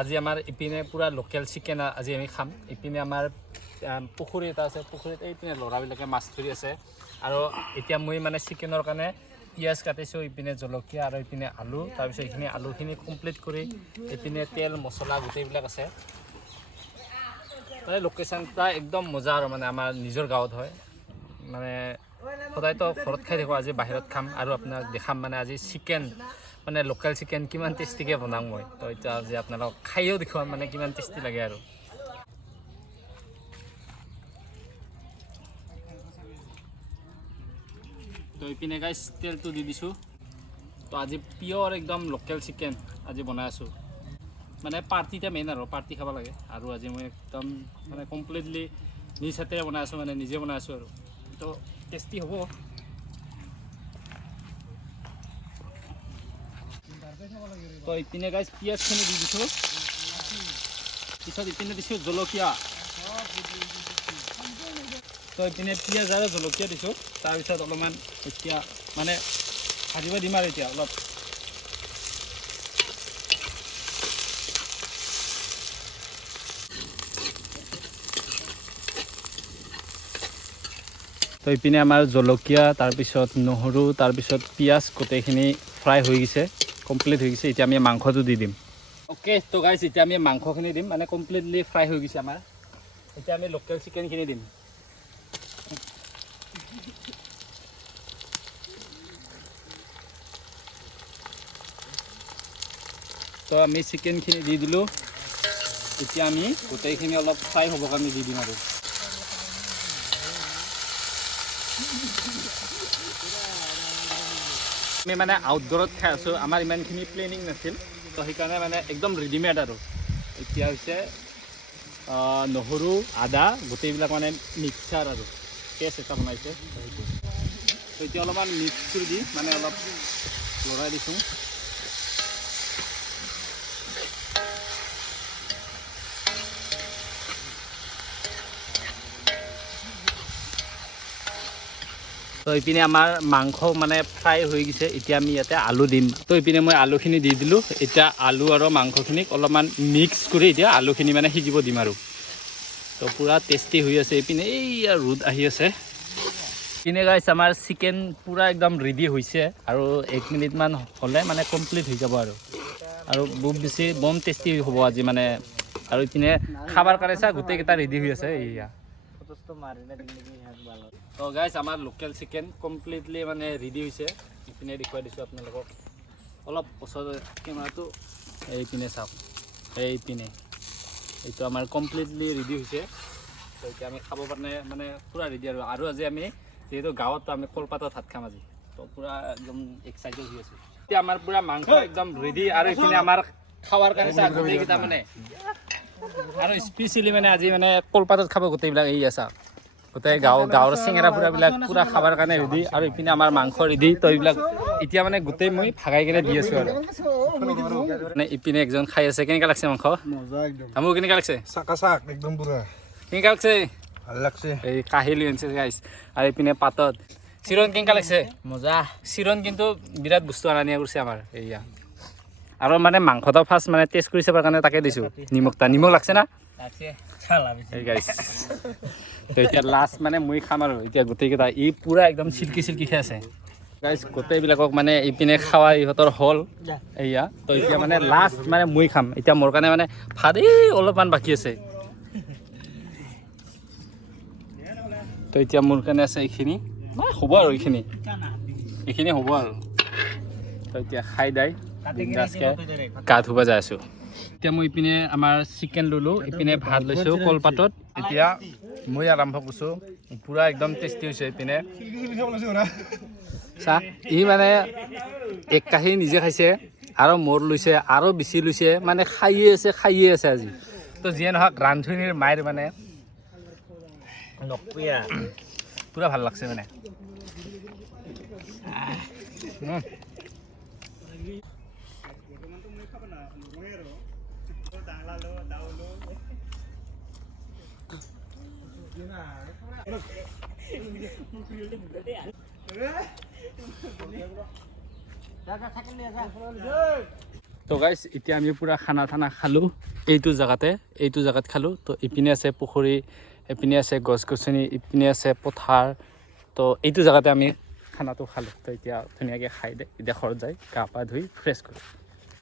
আজি আমাৰ ইপিনে পূৰা লোকেল চিকেন আজি আমি খাম। ইপিনে আমাৰ আম, পুখুৰী এটা আছে পুখুৰীত এইপিনে ল'ৰাবিলাকে মাছ ধৰি আছে। আৰু এতিয়া মই মানে চিকেনৰ কাৰণে পিঁয়াজ কাটিছোঁ ইপিনে জলকীয়া আৰু ইপিনে আলু তাৰপিছত এইখিনি আলুখিনি কমপ্লিট কৰি ইপিনে তেল মছলা গোটেইবিলাক আছে। মানে লোকেশ্যনটা একদম মজা আৰু মানে আমাৰ নিজৰ গাঁৱত হয়। মানে সদায়তো ঘৰত খাই থাকোঁ আজি বাহিৰত খাম আৰু আপোনাক দেখাম। মানে আজি চিকেন মানে লোকেল চিকেন কিমান টেষ্টিকৈ বনাওঁ মই? তো এতিয়া আজি আপোনালোকক খায়ো দেখুৱাম মানে কিমান টেষ্টি লাগে আৰু। তো ইপিনে গাইছ তেলটো দি দিছোঁ। তো আজি পিয়ৰ একদম লোকেল চিকেন আজি বনাই আছোঁ। মানে পাৰ্টিটা মেইন আৰু পাৰ্টি খাব লাগে। আৰু আজি মই একদম মানে কমপ্লিটলি নিজ হাতেৰে বনাই আছোঁ মানে নিজে বনাই আছোঁ আৰু। তো টেষ্টি হ'ব। তো ইপিনে গাইজ পিঁয়াজখিনি দি দিছোঁ। পিছত ইপিনে দিছোঁ জলকীয়া। তো ইপিনে পিঁয়াজ আৰু জলকীয়া দিছোঁ। তাৰপিছত অলপমান এতিয়া মানে ভাজিব দিম আৰু এতিয়া অলপ। তো ইপিনে আমাৰ জলকীয়া, তাৰপিছত নহৰু, তাৰপিছত পিঁয়াজ গোটেইখিনি ফ্ৰাই হৈ গৈছে। কমপ্লিট হৈ গৈছে এতিয়া আমি মাংসটো দি দিম। অ'কে তো গাইছ এতিয়া আমি মাংসখিনি দিম মানে কমপ্লিটলি ফ্ৰাই হৈ গৈছে আমাৰ। এতিয়া আমি লোকেল চিকেনখিনি দিম। তো আমি চিকেনখিনি দি দিলোঁ। এতিয়া আমি গোটেইখিনি অলপ ফ্ৰাই হ'বৰ কাৰণে দি দিম আৰু। আমি মানে আউটডোৰত খাই আছোঁ। আমাৰ ইমানখিনি প্লেনিং নাছিল। তো সেইকাৰণে মানে একদম ৰেডিমেড আৰু। এতিয়া হৈছে নহৰু আদা গোটেইবিলাক মানে মিক্সাৰ আৰু। পেষ্ট এটা বনাইছে। এতিয়া অলপমান মিক্স কৰি দি মানে অলপ লৰাই দিছোঁ। তো ইপিনে আমাৰ মাংস মানে ফ্ৰাই হৈ গৈছে। এতিয়া আমি ইয়াতে আলু দিম। তো ইপিনে মই আলুখিনি দি দিলোঁ। এতিয়া আলু আৰু মাংসখিনিক অলপমান মিক্স কৰি এতিয়া আলুখিনি মানে সিজিব দিম আৰু। তো পূৰা টেষ্টি হৈ আছে ইপিনে এই ৰ'দ আহি আছে। ইপিনে গাইছ আমাৰ চিকেন পূৰা একদম ৰেডি হৈছে আৰু এক মিনিটমান হ'লে মানে কমপ্লিট হৈ যাব আৰু। আৰু বহুত বেছি বম টেষ্টি হ'ব আজি মানে। আৰু ইপিনে খাবাৰ কাৰণে চা গোটেইকেইটা ৰেডি হৈ আছে। এইয়া। তো গাইছ আমাৰ লোকেল চিকেন কমপ্লিটলি মানে ৰেডি হৈছে। ইপিনে দেখুৱাই দিছোঁ আপোনালোকক। অলপ ওচৰত কেমেৰাটো এইপিনে চাওক। এইপিনে। এইটো আমাৰ কমপ্লিটলি ৰেডি হৈছে। তো এতিয়া আমি খাব কাৰণে মানে পূৰা ৰেডি আৰু। আৰু আজি আমি যিহেতু গাঁৱত আমি কলপাতত ভাত খাম আজি। তো পূৰা একদম এক্সাইটেড হৈ আছোঁ। এতিয়া আমাৰ পূৰা মাংস একদম ৰেডি আৰু এইপিনে আমাৰ খাৱাৰ কাৰণে মানে আৰু স্পেচিয়েলি মানে আজি মানে কলপাতত খাব গোটেইবিলাক এই আছে। গোটেই গাঁও গাঁৱৰ চেঙেৰা ফুৰাবিলাক পূৰা খাবৰ কাৰণে ৰেডি আৰু ইপিনে আমাৰ মাংস ৰেডি তো এইবিলাক এতিয়া মানে গোটেই মই ভাগাই কিনে দি আছোঁ আৰু। মানে ইপিনে একজন খাই আছে কেনেকুৱা লাগছে মাংস? মজা একদম। আমো কেনেকুৱা লাগছে? চাকা চাক একদম পুৰা। কেনেকুৱা লাগছে? ভালো লাগছে। এই কাহি লৈ আনিছে গাইছ আৰু ইপিনে পাতত। চিৰণ কেনেকুৱা লাগছে? মজা। চিৰণ কিন্তু বিৰাট বস্তু অনা নিয়া কৰিছে আমাৰ এইয়া। আৰু মানে মাংসটো ফাৰ্ষ্ট মানে টেষ্ট কৰি চাবৰ কাৰণে তাকে দিছোঁ। নিমখটা নিমখ লাগছে না? এতিয়া লাষ্ট মানে মই খাম আৰু। এতিয়া গোটেইকেইটা ই পূৰা একদম চিল্কি চিল্কি খাই আছে। গাইছ গোটেইবিলাকক মানে ইপিনে খাৱা ইহঁতৰ হ'ল। এয়া তো এতিয়া মানে লাষ্ট মানে মই খাম। এতিয়া মোৰ কাৰণে মানে ভাত এই অলপমান বাকী আছে। তো এতিয়া মোৰ কাৰণে আছে এইখিনি। নাই হ'ব আৰু এইখিনি। এইখিনি হ'ব আৰু। তো এতিয়া খাই দাই। গা ধুব যাই আছোঁ। এতিয়া মই ইপিনে আমাৰ চিকেন ল'লোঁ ইপিনে ভাত লৈছোঁ কলপাতত। এতিয়া মই আৰম্ভ কৰিছোঁ। পূৰা একদম টেষ্টি হৈছে ইপিনে। চা ই মানে এক কাঁহী নিজে খাইছে আৰু মোৰ লৈছে আৰু বেছি লৈছে মানে খাইয়ে আছে খাইয়ে আছে আজি। তো যিয়ে নহওক ৰান্ধনীৰ মায়ের মানে পূৰা ভালো লাগছে মানে। তো গাইজ এতিয়া আমি পূৰা খানা থানা খালোঁ। এইটো জেগাতে এইটো জেগাত খালোঁ। তো ইপিনে আছে পুখুৰী ইপিনে আছে গছ গছনি ইপিনে আছে পথাৰ। তো এইটো জেগাতে আমি খানাটো খালোঁ। তো এতিয়া ধুনীয়াকৈ খাই দে ঘৰত যাই গা পা ধুই ফ্ৰেছ কৰোঁ